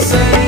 say.